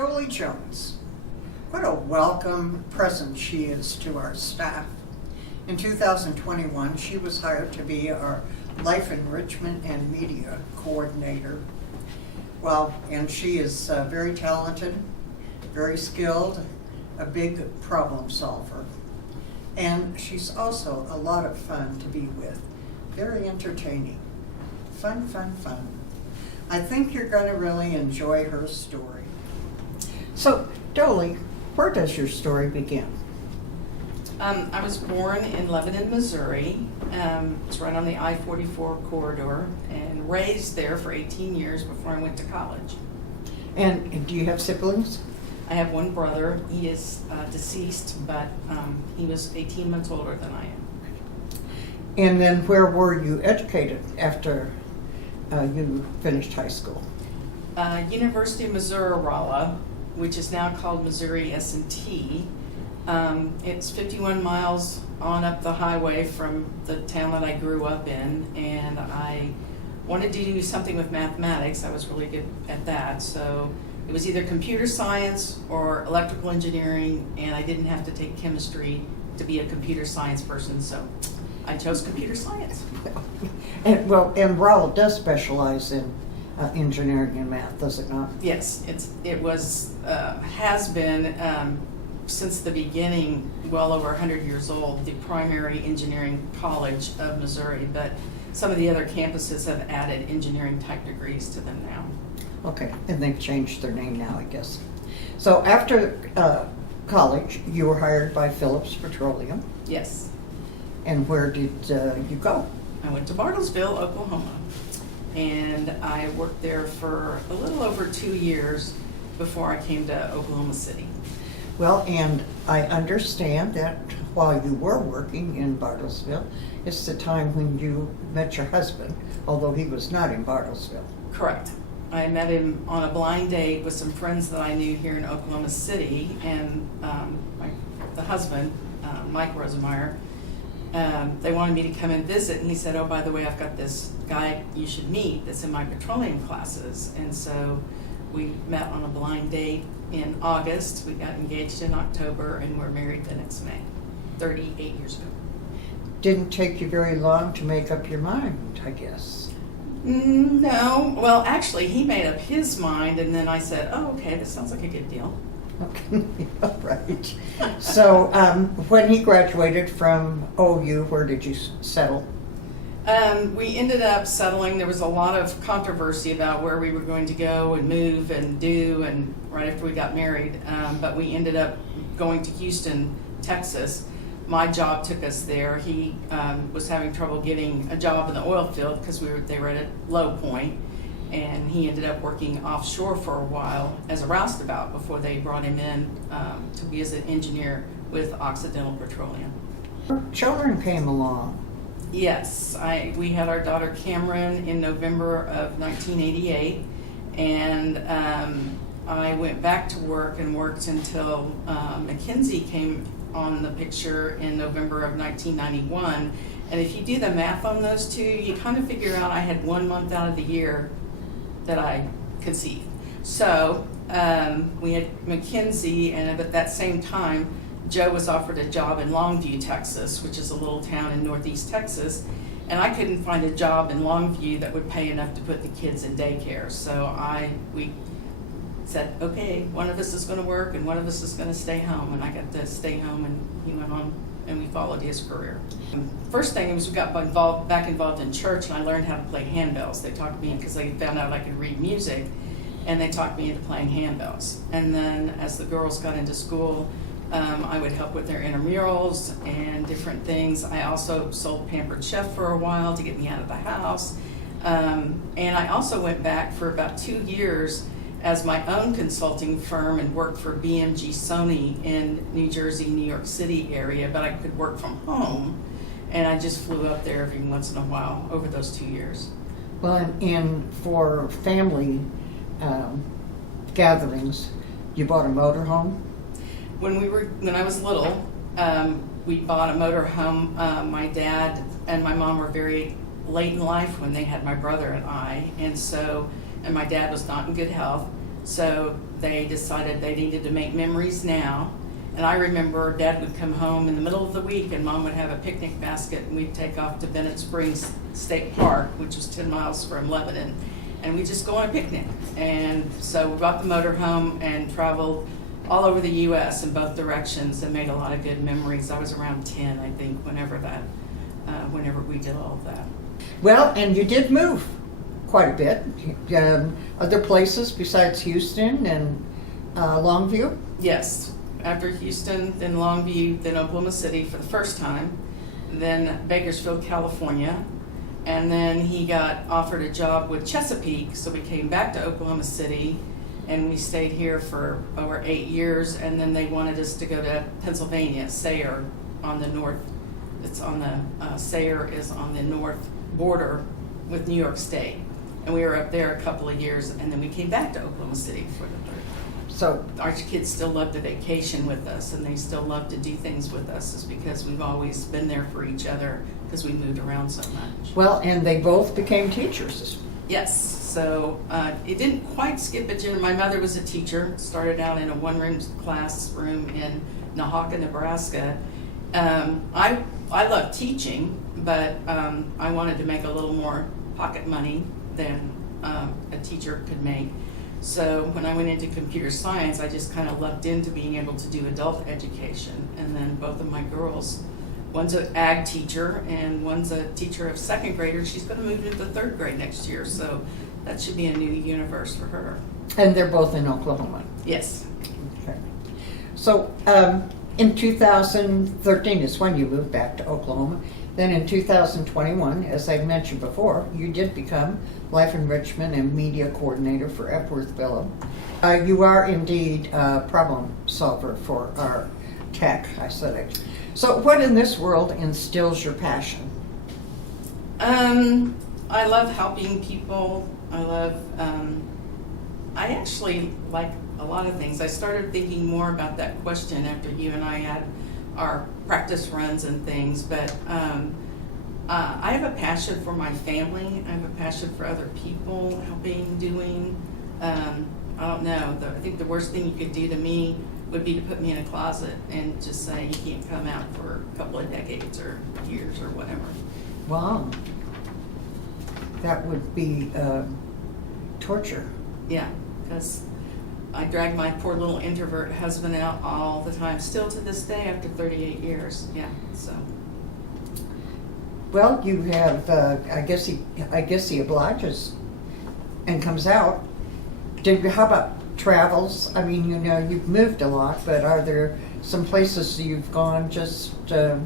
Doli Jones. What a welcome present she is to our staff. In 2021, she was hired to be our Life Enrichment and Media Coordinator. Well, and she is very talented, very skilled, a big problem solver. And she's also a lot of fun to be with, very entertaining. Fun, fun, fun. I think you're going to really enjoy her story. So, Doli, where does your story begin? I was born in Lebanon, Missouri. It's right on the I-44 corridor, and raised there for 18 years before I went to college. And do you have siblings? I have one brother. He is deceased, but he was 18 months older than I am. And then where were you educated after you finished high school? University of Missouri-Rolla, which is now called Missouri S&T. It's 51 miles on up the highway from the town that I grew up in, and I wanted to do something with mathematics. I was really good at that, so it was either computer science or electrical engineering, and I didn't have to take chemistry to be a computer science person, so I chose computer science. And Rolla does specialize in engineering and math, does it not? Yes, has been since the beginning, well over 100 years old, the primary engineering college of Missouri, but some of the other campuses have added engineering type degrees to them now. Okay, and they've changed their name now, I guess. So after college, you were hired by Phillips Petroleum. Yes. And where did you go? I went to Bartlesville, Oklahoma, and I worked there for a little over 2 years before I came to Oklahoma City. Well, and I understand that while you were working in Bartlesville, it's the time when you met your husband, although he was not in Bartlesville. Correct. I met him on a blind date with some friends that I knew here in Oklahoma City, and the husband, Mike Rosemeyer, they wanted me to come and visit, and he said, oh, by the way, I've got this guy you should meet that's in my petroleum classes. And so we met on a blind date in August. We got engaged in October, and we're married the next May, 38 years ago. Didn't take you very long to make up your mind, I guess. No. Well, actually, he made up his mind, and then I said, oh, okay, this sounds like a good deal. Okay, all right. So when he graduated from OU, where did you settle? We ended up settling. There was a lot of controversy about where we were going to go and move and do, and right after we got married, but we ended up going to Houston, Texas. My job took us there. He was having trouble getting a job in the oil field because they were at a low point, and he ended up working offshore for a while as a roustabout before they brought him in to be as an engineer with Occidental Petroleum. Children came along. Yes, we had our daughter Cameron in November of 1988, and I went back to work and worked until Mackenzie came on the picture in November of 1991. And if you do the math on those two, you kind of figure out I had 1 month out of the year that I conceived. So we had Mackenzie, and at that same time, Joe was offered a job in Longview, Texas, which is a little town in northeast Texas, and I couldn't find a job in Longview that would pay enough to put the kids in daycare. So we said, okay, one of us is going to work and one of us is going to stay home, and I got to stay home, and he went on and we followed his career. First thing was we got back involved in church, and I learned how to play handbells. They talked me in because they found out I could read music, and they talked me into playing handbells. And then as the girls got into school, I would help with their intramurals and different things. I also sold Pampered Chef for a while to get me out of the house. And I also went back for about 2 years as my own consulting firm and worked for BMG Sony in New Jersey, New York City area, but I could work from home. And I just flew up there every once in a while over those 2 years. Well, and for family gatherings, you bought a motorhome? When I was little, we bought a motorhome. My dad and my mom were very late in life when they had my brother and I, and my dad was not in good health. So they decided they needed to make memories now. And I remember Dad would come home in the middle of the week and Mom would have a picnic basket and we'd take off to Bennett Springs State Park, which was 10 miles from Lebanon, and we'd just go on a picnic. And so we brought the motor home and traveled all over the U.S. in both directions and made a lot of good memories. I was around 10, I think, whenever we did all of that. Well, and you did move quite a bit. Other places besides Houston and Longview? Yes. After Houston, then Longview, then Oklahoma City for the first time, then Bakersfield, California, and then he got offered a job with Chesapeake, so we came back to Oklahoma City, and we stayed here for over 8 years, and then they wanted us to go to Pennsylvania, Sayre, on the north. It's on the, Sayre is on the north border with New York State, and we were up there a couple of years, and then we came back to Oklahoma City for the third time. So Our kids still love to vacation with us, and they still love to do things with us, is because we've always been there for each other because we moved around so much. well, and they both became teachers. Yes, so it didn't quite skip a generation. My mother was a teacher, started out in a one-room classroom in Nahaka, Nebraska. I love teaching, but I wanted to make a little more pocket money than a teacher could make. So when I went into computer science, I just kind of lucked into being able to do adult education. And then both of my girls, one's an ag teacher and one's a teacher of second graders. She's going to move into third grade next year, so that should be a new universe for her. And they're both in Oklahoma. Yes. Okay. So in 2013 is when you moved back to Oklahoma. Then in 2021, as I mentioned before, you did become Life Enrichment and Media Coordinator for Epworth Villa. You are indeed a problem solver for our tech, I said. So what in this world instills your passion? I love helping people. I actually like a lot of things. I started thinking more about that question after you and I had our practice runs and things, but I have a passion for my family. I have a passion for other people, helping, doing. I don't know. I think the worst thing you could do to me would be to put me in a closet and just say you can't come out for a couple of decades or years or whatever. Wow. That would be torture. Yeah, because I drag my poor little introvert husband out all the time, still to this day after 38 years. Yeah, so. Well, you have. I guess he obliges and comes out. How about travels? I mean, you've moved a lot, but are there some places you've gone just to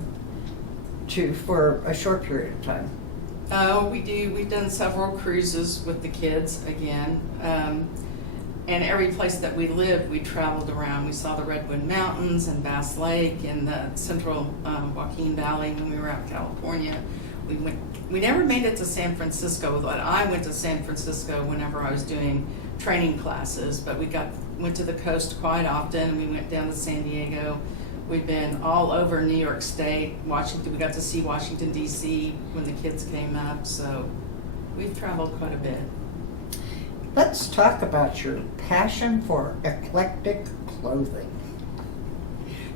for a short period of time? We do. We've done several cruises with the kids again. And every place that we lived, we traveled around. We saw the Redwood Mountains and Bass Lake and the central Joaquin Valley when we were out in California. We never made it to San Francisco, but I went to San Francisco whenever I was doing training classes, but went to the coast quite often, and we went down to San Diego. We've been all over New York State, Washington. We got to see Washington, D.C. when the kids came up, so we've traveled quite a bit. Let's talk about your passion for eclectic clothing.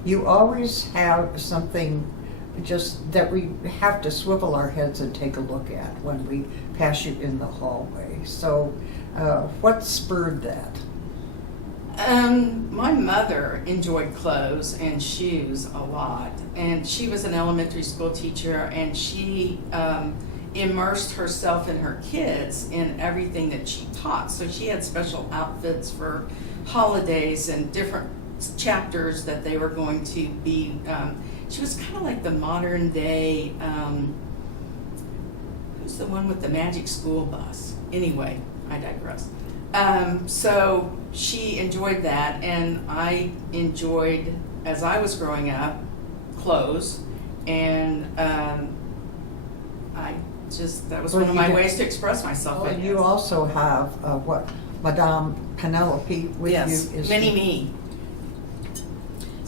You always have something just that we have to swivel our heads and take a look at when we pass you in the hallway. So what spurred that? My mother enjoyed clothes and shoes a lot, and she was an elementary school teacher, and she immersed herself and her kids in everything that she taught. So she had special outfits for holidays and different chapters that they were going to be. She was kind of like the modern day, who's the one with the magic school bus? Anyway, I digress. So she enjoyed that, and I enjoyed, as I was growing up, clothes, and that was one of my ways to express myself. Well, you also have what Madame Penelope with yes, you. Mini-Me.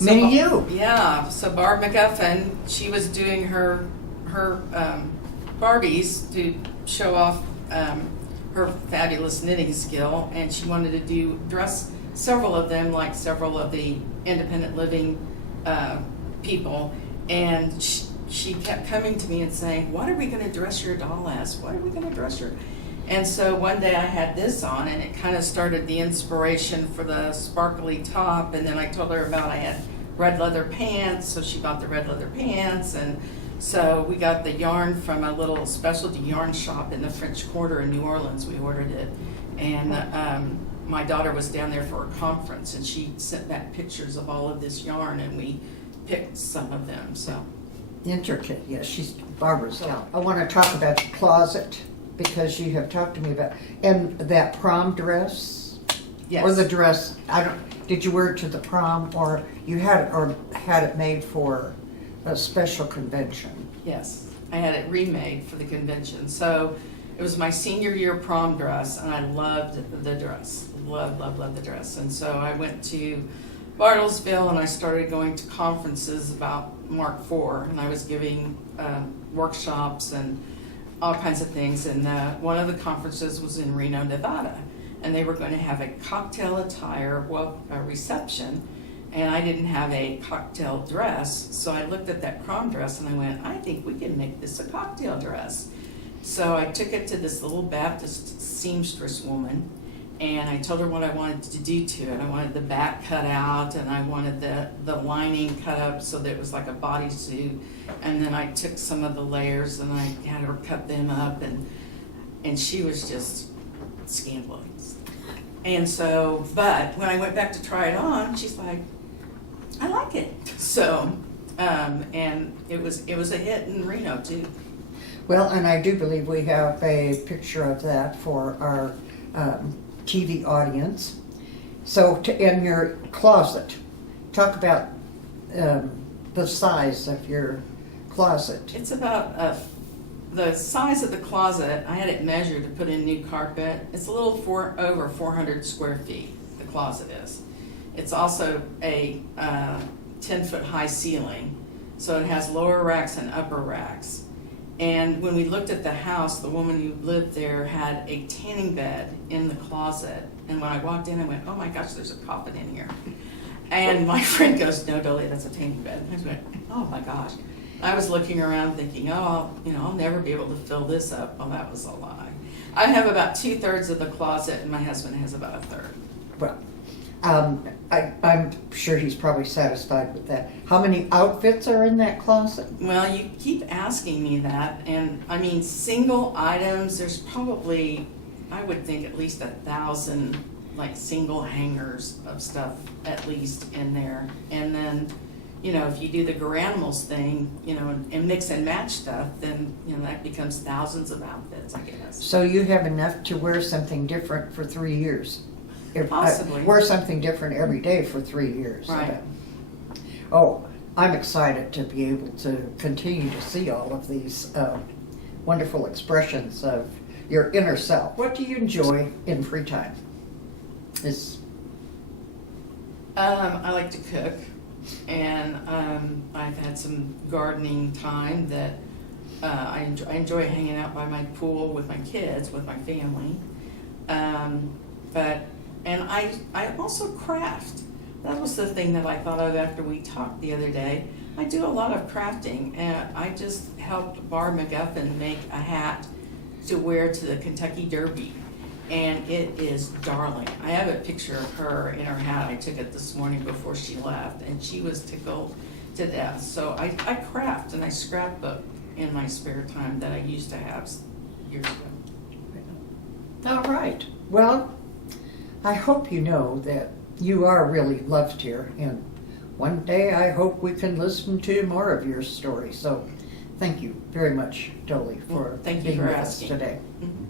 Mini-You. Yeah, so Barb McGuffin, she was doing her Barbies to show off her fabulous knitting skill, and she wanted to dress several of them like several of the independent living people. And she kept coming to me and saying, "What are we going to dress your doll as? What are we going to dress your?" And so one day I had this on, and it kind of started the inspiration for the sparkly top. And then I told her about I had red leather pants, so she bought the red leather pants. And so we got the yarn from a little specialty yarn shop in the French Quarter in New Orleans. We ordered it. And my daughter was down there for a conference, and she sent back pictures of all of this yarn, and we picked some of them. So Intricate, yes, she's Barbara's talent. I want to talk about the closet, because you have talked to me about, and that prom dress? yes. Or the dress, did you wear it to the prom, or you had it made for a special convention? Yes, I had it remade for the convention. So it was my senior year prom dress, and I loved the dress. Loved the dress. And so I went to Bartlesville, and I started going to conferences about Mark IV, and I was giving workshops and all kinds of things. And one of the conferences was in Reno, Nevada, and they were going to have a cocktail attire, a reception, and I didn't have a cocktail dress. So I looked at that prom dress and I went, I think we can make this a cocktail dress. So I took it to this little Baptist seamstress woman, and I told her what I wanted to do to it. I wanted the back cut out, and I wanted the lining cut up so that it was like a bodysuit. And then I took some of the layers and I had her cut them up, and she was just scandalous. And so, but when I went back to try it on, she's like, I like it. So, and it was a hit in Reno too. Well, and I do believe we have a picture of that for our TV audience. So, in your closet, talk about the size of your closet. It's about the size of the closet. I had it measured to put in new carpet. It's a little over 400 square feet, the closet is. It's also a 10-foot high ceiling, so it has lower racks and upper racks. And when we looked at the house, the woman who lived there had a tanning bed in the closet. And when I walked in, I went, oh my gosh, there's a coffin in here. And my friend goes, no, Doli, that's a tanning bed. And I went, oh my gosh. I was looking around thinking, oh, I'll never be able to fill this up. Well, that was a lie. I have about 2/3 of the closet, and my husband has about a third. Well, I'm sure he's probably satisfied with that. How many outfits are in that closet? Well, you keep asking me that, and I mean, single items, there's probably, I would think, at least 1,000 like single hangers of stuff at least in there. And then, if you do the Garanimals thing, and mix and match stuff, then, that becomes thousands of outfits, I guess. So you have enough to wear something different for 3 years? Possibly. Wear something different every day for 3 years. Right. Oh, I'm excited to be able to continue to see all of these wonderful expressions of your inner self. What do you enjoy in free time? I like to cook, and I've had some gardening time that I enjoy hanging out by my pool with my kids, with my family. And I also craft. That was the thing that I thought of after we talked the other day. I do a lot of crafting, and I just helped Barb McGuffin make a hat to wear to the Kentucky Derby, and it is darling. I have a picture of her in her hat. I took it this morning before she left, and she was tickled to death. So I craft and I scrapbook in my spare time that I used to have years ago. All right. Well, I hope you know that you are really loved here, and one day I hope we can listen to more of your story. So thank you very much, Doli, for Thank you being for with asking. us today. Mm-hmm.